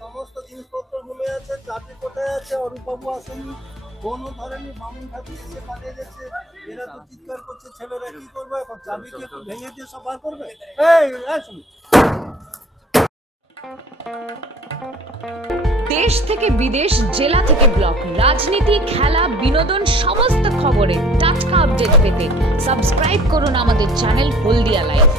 সমস্ত জিনিসপত্র ঘুমে আছে, চাবি কোথায় আছে? অরূপবাবু আসেনি, কোনো ধরেনি, বামুন ঠাকুর এসে পালিয়ে গেছে। এরা তো চিৎকার করছে, ছেলেরা কি করবে এখন? চাবিকে একটু ভেঙে দিয়ে সব বার করবে। দেশ থেকে বিদেশ, জেলা থেকে ব্লক, রাজনীতি, খেলা, বিনোদন সমস্ত খবরে টাটকা আপডেট পেতে সাবস্ক্রাইব করুন আমাদের চ্যানেল হলদিয়া লাইভ।